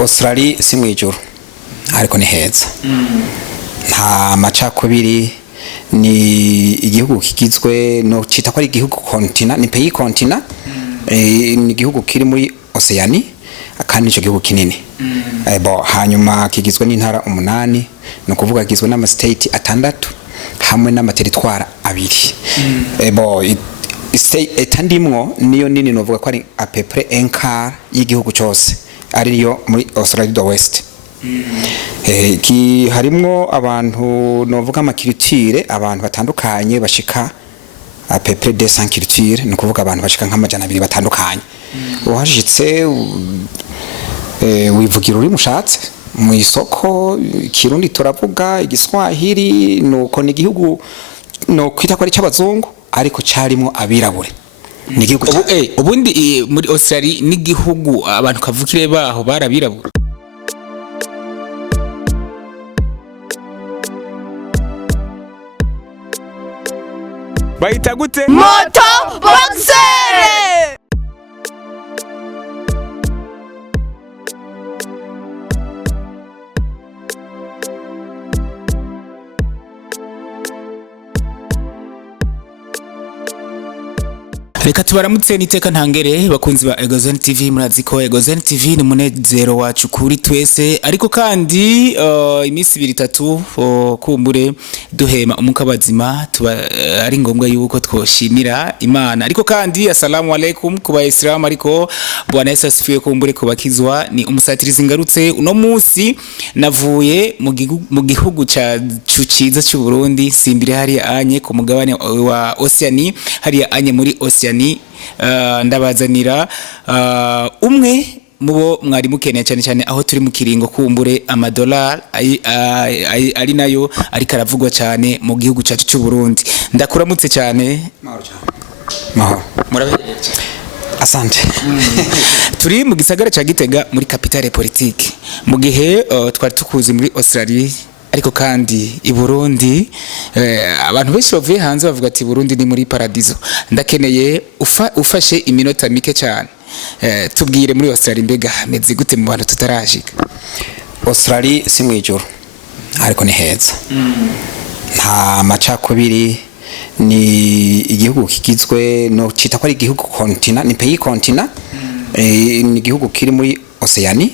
Australie si mwijuru ariko ni heza nta macakubiri ni igihugu kigizwe no cita ko ari igihugu continent ni pays continent ni igihugu kiri muri Oceanie kandi ico gihugu kinini hanyuma kigizwe n'intara 8 no kuvuga kigizwe n'ama state atandatu hamwe n'amateritware abiri etandimwo niyo nini novuga ko ari à peu près un quart y'igihugu cyose ariyo muri Australie do West ki harimwo abantu novuga amakirutire abantu batandukanye bashika à peu près 200 culture no kuvuga abantu bashika nk'amajana 200 batandukanye uhashitse wivugira uri mushatse mu isoko kirundi turavuga igiswahili nuko ni igihugu no kwita ko ari cy'abazungu ariko cyarimo abirabure ni igihugu ubundi muri Australie ni igihugu abantu kavukire baho barabirabura bayita gute moto boxer. Reka tubaramutse niteka ntangere bakunzi ba Egozen TV murazi ko Egozen TV ni munezero wacu kuri twese ariko kandi imisi 2-3 kumbure duhema umukabazima tuba ari ngombwa yuko twoshimira Imana ariko kandi assalamu alaikum kuba Islam ariko bwana Yesu asifiwe kumbure kubakizwa ni umusatirizi ngarutse uno munsi navuye mu gihugu ca ciza cy'u Burundi simbire hari anye ku mugabane wa Oceanie hari anye muri Oceanie ndabazanira umwe mubo mwari mukeneye cyane aho turi mu kiringo kumbure amadolari ari nayo ariko aravugwa cyane mu gihugu cyacu cy'u Burundi ndakuramutse cyane murabeje asante turi mu gisagara ca Gitega muri capitale politique mu gihe twari tukuzi muri Australie ariko kandi i Burundi abantu benshi bavuye hanze bavuga ati Burundi ni muri paradiso ndakeneye ufashe iminota mike cyane tubwire muri Australie mbega meze gute mu bantu tutarashika Australie si mwijuru ariko ni heza nta macakubiri ni igihugu kigizwe no cita ko ari igihugu continent ni pays continent ni igihugu kiri muri Oceanie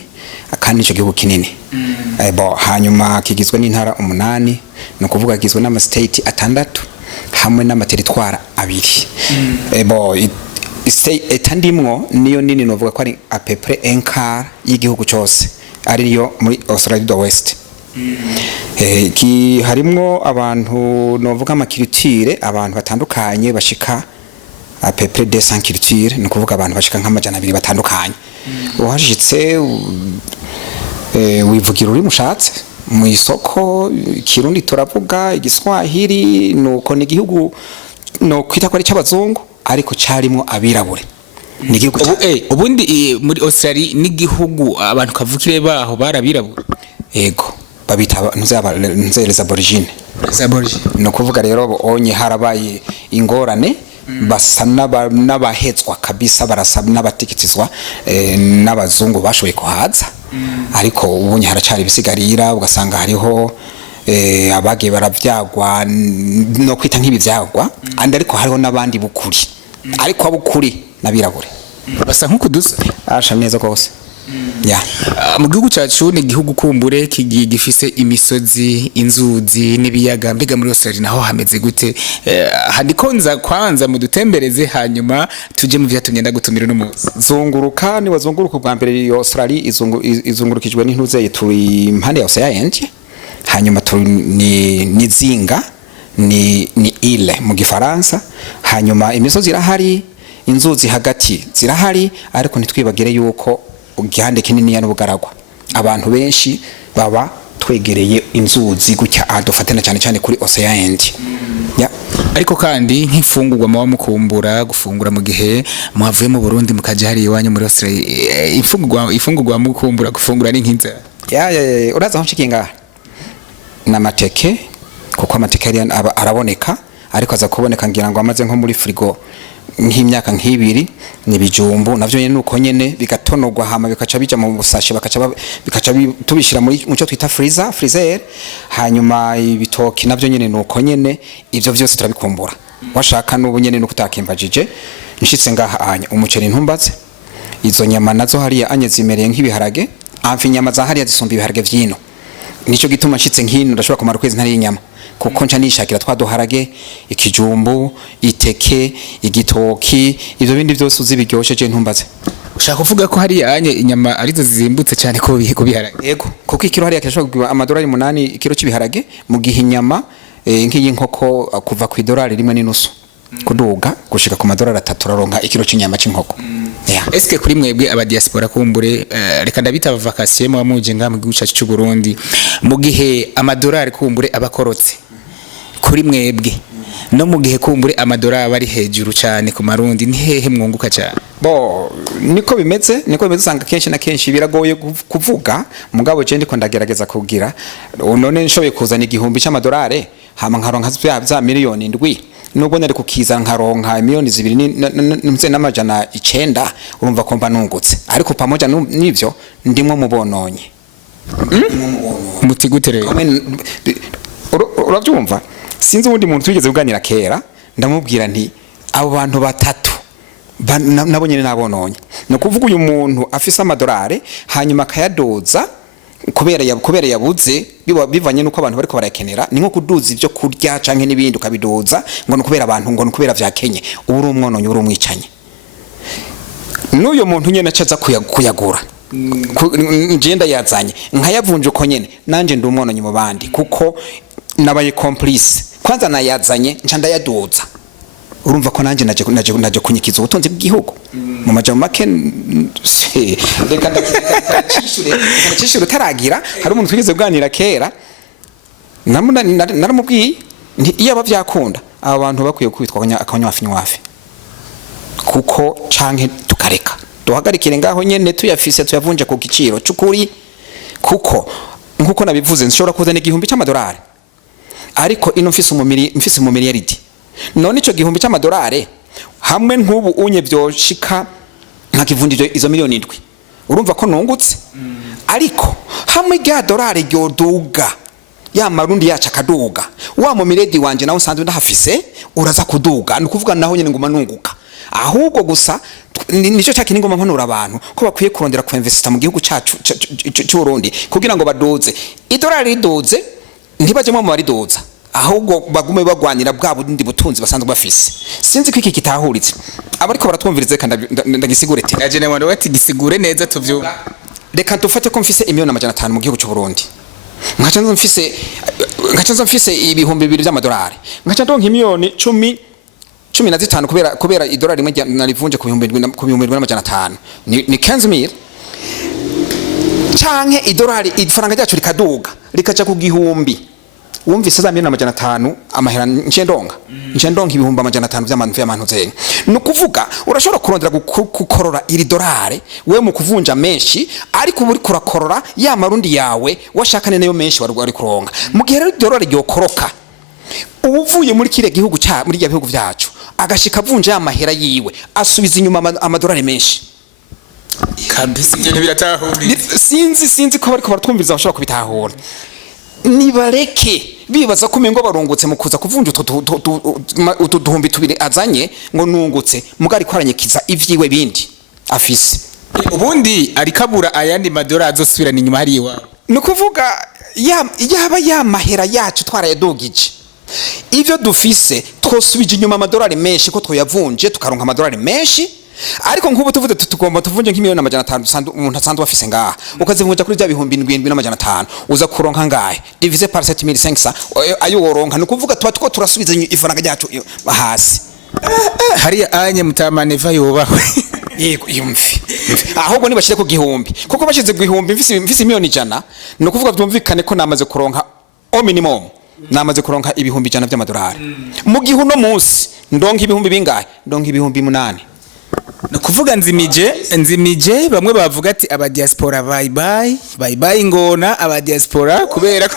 kandi ico gihugu kinini hanyuma kigizwe n'intara 8 no kuvuga kigizwe n'ama state atandatu hamwe n'amateritware abiri etandimwo niyo nini novuga ko ari à peu près un quart y'igihugu cyose ariyo muri Australie do West ki harimwo abantu novuga amakirutire abantu batandukanye bashika à peu près 200 culture no kuvuga abantu bashika nk'amajana 200 batandukanye uhashitse wivugira uri mushatse mu isoko kirundi turavuga igiswahili nuko ni igihugu no kwita ko ari cy'abazungu ariko cyarimo abirabure ni igihugu ubundi muri Australie ni igihugu abantu kavukire baho barabirabura yego babita nzereza origine no kuvuga rero onye harabaye ingorane basa n'abahetswa kabisa barasaba n'abatikitizwa n'abazungu bashoboye kuhaza ariko ubunye haracari bisigarira ugasanga hariho abagiye baravyagwa no kwita nk'ibivyagwa andi ariko hariho nabandi bukuri ariko abukuri nabirabure basa nkukudusa asha neza kose mu gihugu cyacu ni igihugu kumbure gifise imisozi inzuzi n'ibiyaga mbega muri Australie naho hameze gute handikonza kwanza mu dutembereze hanyuma tuje mu vyatumye ndagutumira no muzi zunguruka ni wazunguruka bwa mbere Australie izungurukijwe n'intuze turi impande ya Oceania hanyuma turi ni zinga ni ile mu gifaransa hanyuma imisozi irahari inzuzi hagati zirahari ariko nitwibagire yuko ugihande kinini n'ubugaragwa abantu benshi baba twegereye inzuzi gutya adufatana cyane kuri Oceania ariko kandi nk'ifungurwa mu mukumbura gufungura mu gihe muhavuye mu Burundi mukaje hari iwanyu muri Australie ifungurwa mu kumbura gufungura ni nkinza uraza aho nshikinga n'amateke kuko amateke araboneka ariko aza kuboneka ngira ngo amaze nko muri frigo nk'imyaka nk'ibiri ni bijumbu navyo nyene nuko nyene bigatonorwa hama bikaca bija mu busashe bikaca tubishira muri muco twita freezer hanyuma ibitoki navyo nyene nuko nyene ivyo vyose turabikumbura washaka n'ubu nyene nuko utakimbajije nshitse ngaha anya umuceri ntumbaze izo nyama nazo hariya anye zimereye nk'ibiharage amfi inyama za hariya zisumba ibiharage vyino nico gituma nshitse nk'ino ndashobora kumara ukwezi ntari inyama kuko nca nishakira twaduharage ikijumbu iteke igitoki ivyo bindi byose uzi biryoshe je ntumbaze ushaka kuvuga ko hari anye inyama arizo zizimbutse cyane ko biharage yego kuko ikiro hariya kirashobora kugura amadolari 8 ikiro cy'ibiharage mu gihe inyama nk'iyi nkoko kuva ku idolari 1.5 kuduga gushika ku madolari 3 raronka ikiro cy'inyama c'inkoko eske kuri mwebwe aba diaspora kumbure reka ndabita vacation mu amuje nga mu gihugu cyacu cy'u Burundi mu gihe amadolari kumbure abakorotse kuri mwebwe no mu gihe kumbure amadolari bari hejuru cyane ku marundi ni hehe mwunguka cyane niko bimeze usanga kenshi na kenshi biragoye kuvuga mugabo je ndiko ndagerageza kugira none nshoboye kuzana igihumbi cy'amadolari hama nkaronka za miliyoni 7 nubwo nari kukiza nkaronka miliyoni 2 n'amajana 9 urumva ko mba nungutse ariko pamoja n'ivyo ndimwe mubononye muti gutere uravyumva sinzi ubundi muntu twigeze kuganira kera ndamubwira nti abo bantu batatu nabo nyene nabononye no kuvuga uyu muntu afise amadolari hanyuma akayadoza kubera yabuze bivanye nuko abantu bariko barakenera ni nko kuduza ivyo kurya canke nibindi ukabidoza ngo no kubera abantu ngo no kubera vyakenye uri umwononye uri umwicanye n'uyo muntu nyene acaza kuyagura ngenda yazanye nkayavunje uko nyene nanje ndi umwononye mu bandi kuko nabaye complice kwanza nayazanye nca ndayadoza urumva ko nanje naje kunyikiza ubutunzi bw'igihugu mu majambo make reka ndakishure taragira hari umuntu twigeze kuganira kera naramubwiye iyo abavyakunda aba bantu bakwiye kwitwa akanywafi kuko canke tukareka duhagarikire ngaho nyene tuyafise tuyavunje ku giciro c'ukuri kuko nkuko nabivuze nshobora kuzana igihumbi cy'amadolari ariko ino mfise umumiliyaridi none ico gihumbi cy'amadolari hamwe nk'ubu unye byoshika nkakivundije izo miliyoni 7 urumva ko nungutse ariko hamwe rya dolari ryoduga ya marundi yaca akaduga wa mu miliyaridi wanje nawe sanzwe ndahafise uraza kuduga ni kuvuga naho nyene nguma nunguka ahubwo gusa nico cyaki ningoma mpanura abantu ko bakwiye kurondera ku investa mu gihugu cyacu cy'u Burundi kugira ngo badoze idolari ridoze ntibajemo mu baridoza ahubwo bagume bagwanira bwa bundi butunzi basanzwe bafise sinzi ko iki kitahuritse abariko baratwumvirize kandi ndagisigure te agene wano wati gisigure neza tuvyuka reka dufate ko mfise imiliyoni 500 mu gihugu cy'u Burundi nkacanzo mfise ibihumbi 2 by'amadolari nkacanzo nk'imiliyoni 15 kubera idolari rimwe narivunje ku bihumbi 2,500 ni 15,000 canke idolari ifaranga ryacu rikaduga rikaca ku gihumbi wumvise za 1,500 amahera ncendonga ibihumbi 500 by'amantu zenye no kuvuga urashobora kurondera gukorora iri dolari we mu kuvunja menshi ariko uri kurakorora ya marundi yawe washakane nayo menshi wari kuronga mu gihe rero dolari ryokoroka uvuye muri kire gihugu muri ya bihugu vyacu agashika avunja ya mahera yiwe asubiza inyuma amadolari menshi kabisa ibyo biratahura sinzi ko bariko baratwumviriza bashobora kubitahura nibareke bibaza ko mengo barungutse mu kuza kuvunja utuduhumbi 2 azanye ngo nungutse mugari kwaranyekiza ivyiwe bindi afise ubundi arikabura ayandi madora azosubirana inyuma hari iwa no kuvuga yaba ya mahera yacu twarayadogije ivyo dufise twosubije inyuma amadolari menshi ko twoyavunje tukaronka amadolari menshi ariko nkubu tuvuze tugomba tuvunje nk'imiliyoni 500 umuntu asanzwe afise ngaha ukazivunja kuri bya bihumbi 7,500 uza kuronka ngahe divisé par 7,500 ayo woronka no kuvuga tuba turasubiza ifaranga ryacu hasi hari anye mutamane vayobawe yego yumvi ahubwo nibashire ku gihumbi kuko bashize ku gihumbi mfise miliyoni 100 no kuvuga byumvikane ko namaze kuronka au minimum namaze kuronka ibihumbi 100 by'amadolari mu gihe no munsi ndonka ibihumbi bingahe ndonka ibihumbi 8 no kuvuga nzimije bamwe bavuga ati aba diaspora bye bye ngona aba diaspora kubera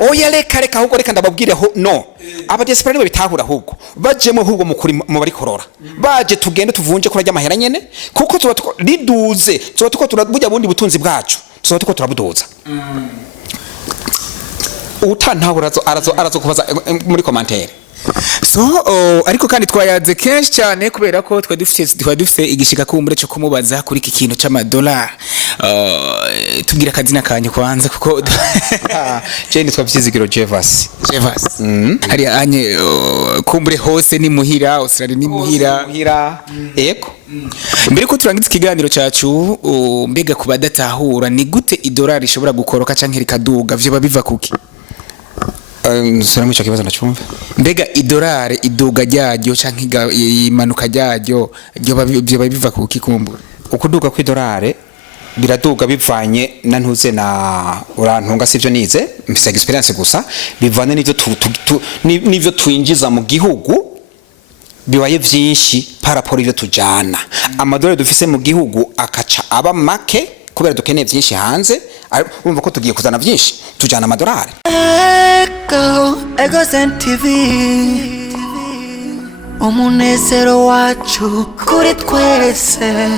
oya reka ahubwo reka ndababwire ho no aba diaspora nibo bitahura ahubwo bajemo ahubwo mu bari korora baje tugende tuvunje kurajya amahera nyene kuko tuba riduze tuba turabujya bundi butunzi bwacu tuba turabuduza utantabura arazo kubaza muri commentaire. So ariko kandi twayaze kenshi cyane kubera ko twa dufite igishika kumbure cyo kumubaza kuri iki kintu c'amadollar. Tubwira akazina kanyu kwanza kuko je nitwa Vyizigiro Jevas. Hari anye kumbure hose ni muhira Australie ni muhira eko. Mbere ko turangiza ikiganiro cyacu mbega kubadatahura ni gute idollar ishobora gukoroka canke rikaduga vyo babiva kuki? Nsura cyo kibazo nacumva mbega idolari iduga ryayo canke imanuka ryayo byo biva ku kikumbura ukuduga kw'idolari biraduga bivanye na ntuze na urantunga sivyo nize mfise experience gusa bivane n'ivyo twinjiza mu gihugu bibaye vyinshi paraporo ivyo tujana amadolari dufise mu gihugu akaca aba make kubera dukeneye vyinshi hanze urumva ko tugiye kuzana vyinshi tujana amadolari. Egozen TV umunezero wacu kuri twese.